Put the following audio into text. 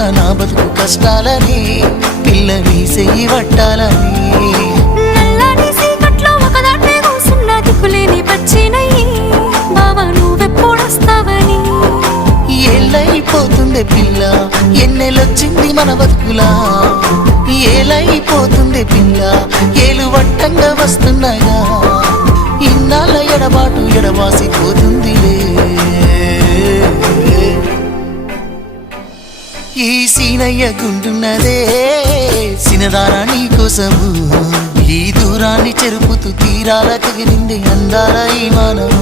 పడుతున్న నా బతుకు కష్టాలని పిల్లని చెయ్యి పట్టాలని నల్లని సీకట్లో ఒకదాన్నే కూసున్న దిక్కులేని పచ్చినయ్యి బావా నువ్వెప్పుడొస్తావని ఏళ్ళైపోతుంది పిల్ల ఎన్నెలొచ్చింది మన బతుకులా ఏలైపోతుంది పిల్ల ఏలు వట్టంగా వస్తున్నాగా ఇన్నాళ్ళ ఎడబాటు ఎడవాసిపోతుందిలే ఈ సీనయ్య గుంటున్నదే సినదారా నీ కోసము ఈ దూరాన్ని చెరుపుతూ తీరాల తెగిరింది అందాల ఈ మానవు